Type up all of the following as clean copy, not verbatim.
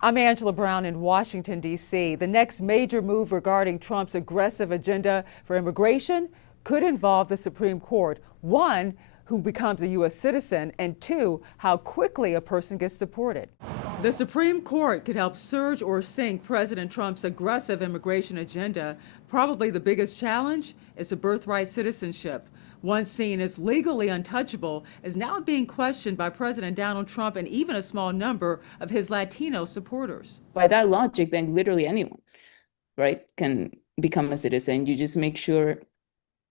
I'm Angela Brown in Washington, D.C. The next major move regarding Trump's aggressive agenda for immigration could involve the Supreme Court. One, who becomes a U.S. citizen, and two, how quickly a person gets deported. The Supreme Court could help surge or sink President Trump's aggressive immigration agenda. Probably the biggest challenge is the birthright citizenship. Once seen as legally untouchable, is now being questioned by President Donald Trump and even a small number of his Latino supporters. By that logic, then literally anyone, right, can become a citizen. You just make sure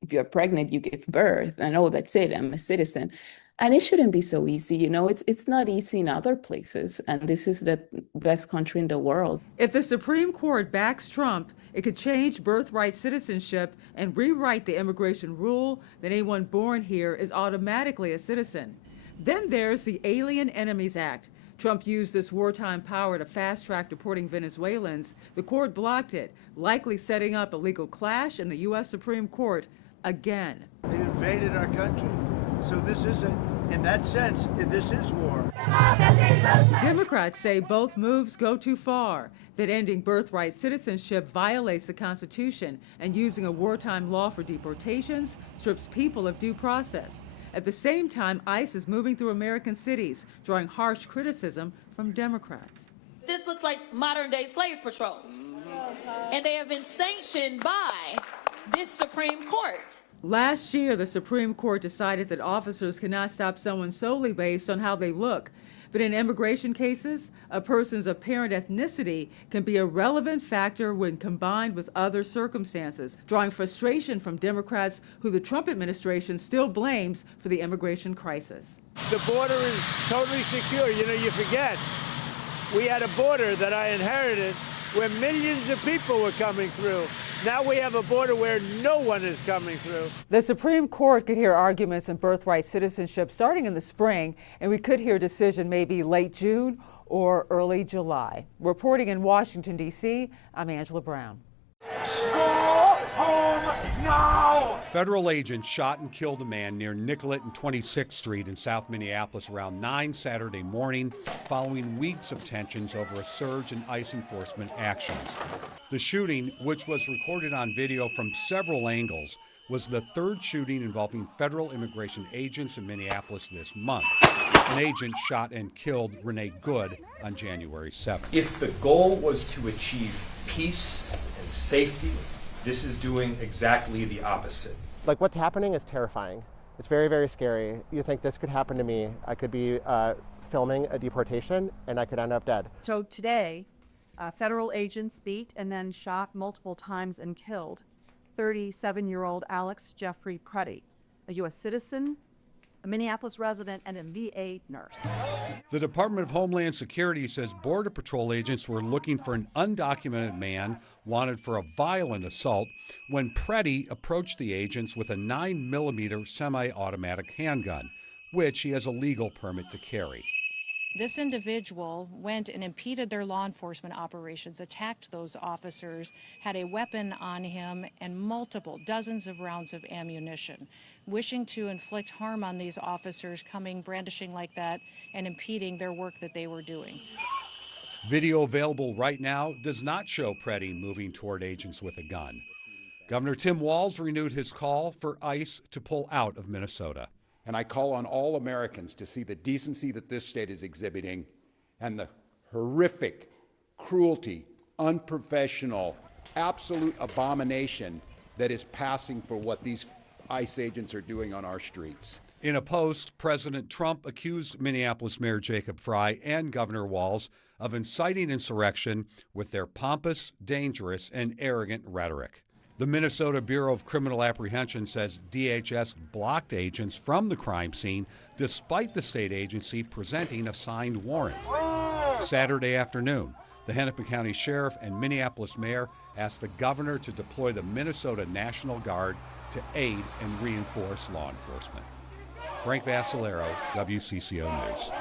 if you're pregnant, you give birth, and oh, that's it, I'm a citizen. And it shouldn't be so easy, you know, it's not easy in other places, and this is the best country in the world. If the Supreme Court backs Trump, it could change birthright citizenship and rewrite the immigration rule that anyone born here is automatically a citizen. Then there's the Alien Enemies Act. Trump used this wartime power to fast-track deporting Venezuelans. The court blocked it, likely setting up a legal clash in the U.S. Supreme Court again. They invaded our country. So this isn't, in that sense, this is war. Democrats say both moves go too far, that ending birthright citizenship violates the Constitution and using a wartime law for deportations strips people of due process. At the same time, ICE is moving through American cities, drawing harsh criticism from Democrats. This looks like modern-day slave patrols, and they have been sanctioned by this Supreme Court. Last year, the Supreme Court decided that officers cannot stop someone solely based on how they look. But in immigration cases, a person's apparent ethnicity can be a relevant factor when combined with other circumstances, drawing frustration from Democrats who the Trump administration still blames for the immigration crisis. The border is totally secure. You know, you forget, we had a border that I inherited where millions of people were coming through. Now we have a border where no one is coming through. The Supreme Court could hear arguments in birthright citizenship starting in the spring, and we could hear a decision maybe late June or early July. Reporting in Washington, D.C., I'm Angela Brown. Go home now! Federal agents shot and killed a man near Nicollet and 26th Street in South Minneapolis around 9 Saturday morning, following weeks of tensions over a surge in ICE enforcement actions. The shooting, which was recorded on video from several angles, was the third shooting involving federal immigration agents in Minneapolis this month. An agent shot and killed Renee Good on January 7th. If the goal was to achieve peace and safety, this is doing exactly the opposite. Like, what's happening is terrifying. It's very, very scary. You think this could happen to me. I could be filming a deportation and I could end up dead. So today, federal agents beat and then shot multiple times and killed 37-year-old Alex Jeffrey Cruddy, a U.S. citizen, a Minneapolis resident, and a VA nurse. The Department of Homeland Security says Border Patrol agents were looking for an undocumented man wanted for a violent assault when Preddy approached the agents with a 9mm semi-automatic handgun, which he has a legal permit to carry. This individual went and impeded their law enforcement operations, attacked those officers, had a weapon on him, and multiple dozens of rounds of ammunition, wishing to inflict harm on these officers, coming brandishing like that and impeding their work that they were doing. Video available right now does not show Preddy moving toward agents with a gun. Governor Tim Walz renewed his call for ICE to pull out of Minnesota. And I call on all Americans to see the decency that this state is exhibiting and the horrific cruelty, unprofessional, absolute abomination that is passing for what these ICE agents are doing on our streets. In a post, President Trump accused Minneapolis Mayor Jacob Frey and Governor Walz of inciting insurrection with their pompous, dangerous, and arrogant rhetoric. The Minnesota Bureau of Criminal Apprehension says DHS blocked agents from the crime scene despite the state agency presenting a signed warrant. Saturday afternoon, the Hennepin County Sheriff and Minneapolis Mayor asked the governor to deploy the Minnesota National Guard to aid and reinforce law enforcement. Frank Vassalero, WCCO News.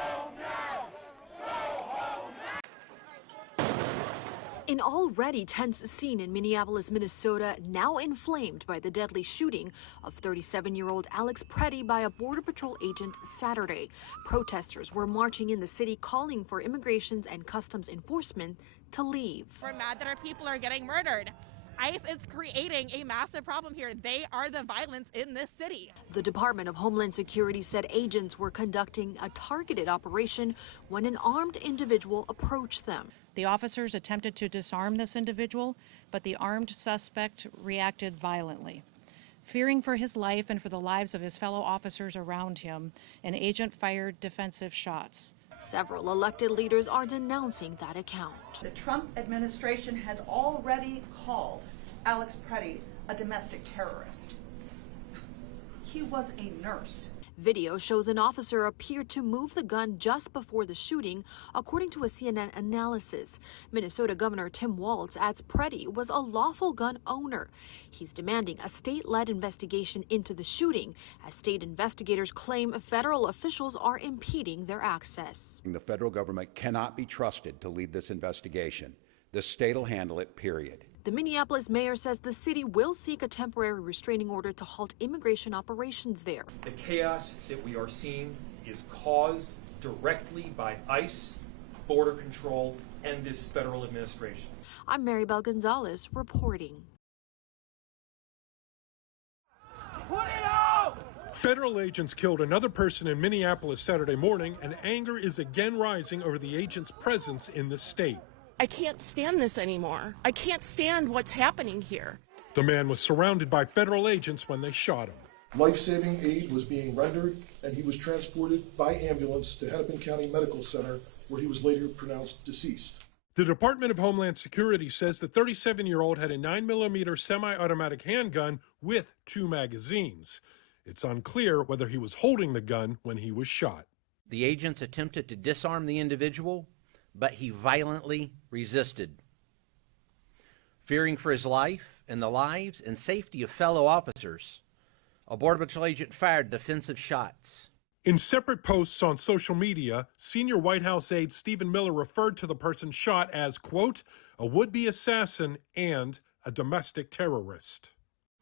An already tense scene in Minneapolis, Minnesota, now inflamed by the deadly shooting of 37-year-old Alex Preddy by a Border Patrol agent Saturday. Protesters were marching in the city calling for Immigrations and Customs Enforcement to leave. We're mad that our people are getting murdered. ICE is creating a massive problem here. They are the violence in this city. The Department of Homeland Security said agents were conducting a targeted operation when an armed individual approached them. The officers attempted to disarm this individual, but the armed suspect reacted violently. Fearing for his life and for the lives of his fellow officers around him, an agent fired defensive shots. Several elected leaders are denouncing that account. The Trump administration has already called Alex Preddy a domestic terrorist. He was a nurse. Video shows an officer appeared to move the gun just before the shooting, according to a CNN analysis. Minnesota Governor Tim Walz adds Preddy was a lawful gun owner. He's demanding a state-led investigation into the shooting, as state investigators claim federal officials are impeding their access. The federal government cannot be trusted to lead this investigation. The state will handle it, period. The Minneapolis mayor says the city will seek a temporary restraining order to halt immigration operations there. The chaos that we are seeing is caused directly by ICE, Border Control, and this federal administration. I'm Maribel Gonzalez reporting. Put it out! Federal agents killed another person in Minneapolis Saturday morning, and anger is again rising over the agents' presence in the state. I can't stand this anymore. I can't stand what's happening here. The man was surrounded by federal agents when they shot him. Life-saving aid was being rendered, and he was transported by ambulance to Hennepin County Medical Center, where he was later pronounced deceased. The Department of Homeland Security says the 37-year-old had a 9mm semi-automatic handgun with 2 magazines. It's unclear whether he was holding the gun when he was shot. The agents attempted to disarm the individual, but he violently resisted. Fearing for his life and the lives and safety of fellow officers, a Border Patrol agent fired defensive shots. In separate posts on social media, senior White House aide Stephen Miller referred to the person shot as, quote, a would-be assassin and a domestic terrorist.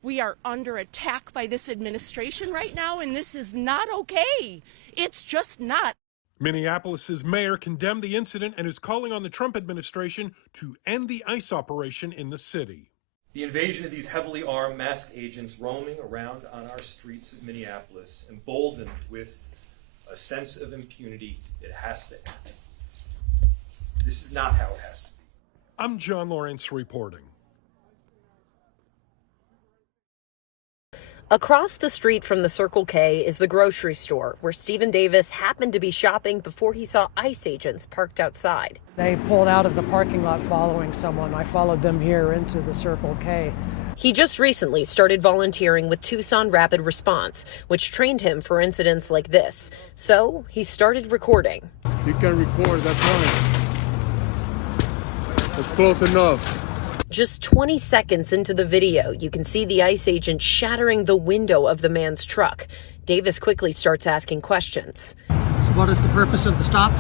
We are under attack by this administration right now, and this is not okay. It's just not. Minneapolis's mayor condemned the incident and is calling on the Trump administration to end the ICE operation in the city. The invasion of these heavily armed masked agents roaming around on our streets of Minneapolis, emboldened with a sense of impunity, it has to end. This is not how it has to be. I'm John Lawrence reporting. Across the street from the Circle K is the grocery store where Stephen Davis happened to be shopping before he saw ICE agents parked outside. They pulled out of the parking lot following someone. I followed them here into the Circle K. He just recently started volunteering with Tucson Rapid Response, which trained him for incidents like this. So he started recording. You can record, that's fine. That's close enough. Just 20 seconds into the video, you can see the ICE agent shattering the window of the man's truck. Davis quickly starts asking questions. So what is the purpose of the stop?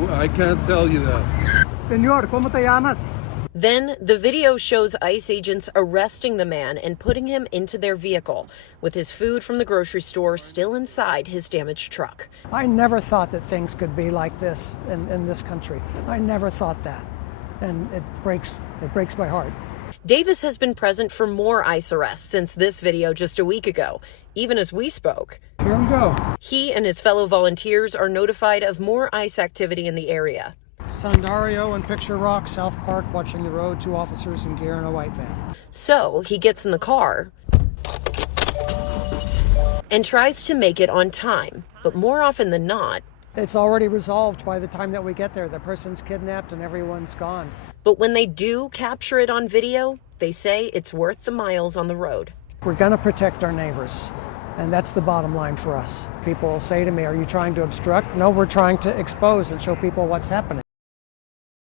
Well, I can't tell you that. Señor, ¿cómo te llamas? Then the video shows ICE agents arresting the man and putting him into their vehicle, with his food from the grocery store still inside his damaged truck. I never thought that things could be like this in this country. I never thought that. And it breaks my heart. Davis has been present for more ICE arrests since this video just a week ago. Even as we spoke, here we go. He and his fellow volunteers are notified of more ICE activity in the area. Sandario and Picture Rock, South Park, watching the road, 2 officers in gear in a white van. So he gets in the car and tries to make it on time, but more often than not, it's already resolved by the time that we get there. The person's kidnapped and everyone's gone. But when they do capture it on video, they say it's worth the miles on the road. We're going to protect our neighbors, and that's the bottom line for us. People say to me, are you trying to obstruct? No, we're trying to expose and show people what's happening.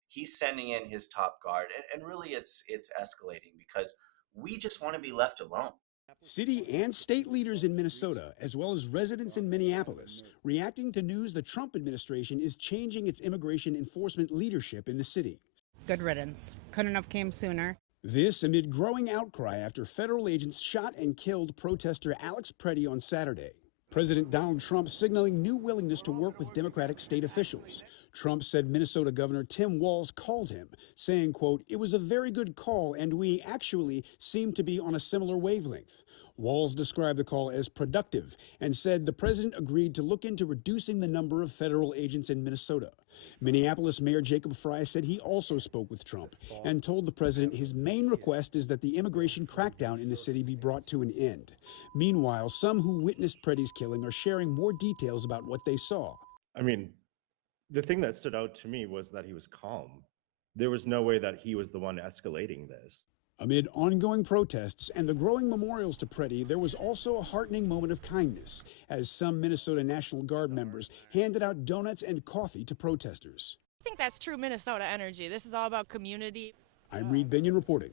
He's sending in his top guard, and really it's escalating because we just want to be left alone. City and state leaders in Minnesota, as well as residents in Minneapolis, reacting to news the Trump administration is changing its immigration enforcement leadership in the city. Good riddance. Couldn't have came sooner. This amid growing outcry after federal agents shot and killed protester Alex Preddy on Saturday. President Donald Trump signaling new willingness to work with Democratic state officials. Trump said Minnesota Governor Tim Walz called him, saying, quote, "It was a very good call and we actually seem to be on a similar wavelength." Walz described the call as productive and said the president agreed to look into reducing the number of federal agents in Minnesota. Minneapolis Mayor Jacob Frey said he also spoke with Trump and told the president his main request is that the immigration crackdown in the city be brought to an end. Meanwhile, some who witnessed Preddy's killing are sharing more details about what they saw. I mean, the thing that stood out to me was that he was calm. There was no way that he was the one escalating this. Amid ongoing protests and the growing memorials to Preddy, there was also a heartening moment of kindness as some Minnesota National Guard members handed out donuts and coffee to protesters. I think that's true Minnesota energy. This is all about community. I'm Reed Binion reporting.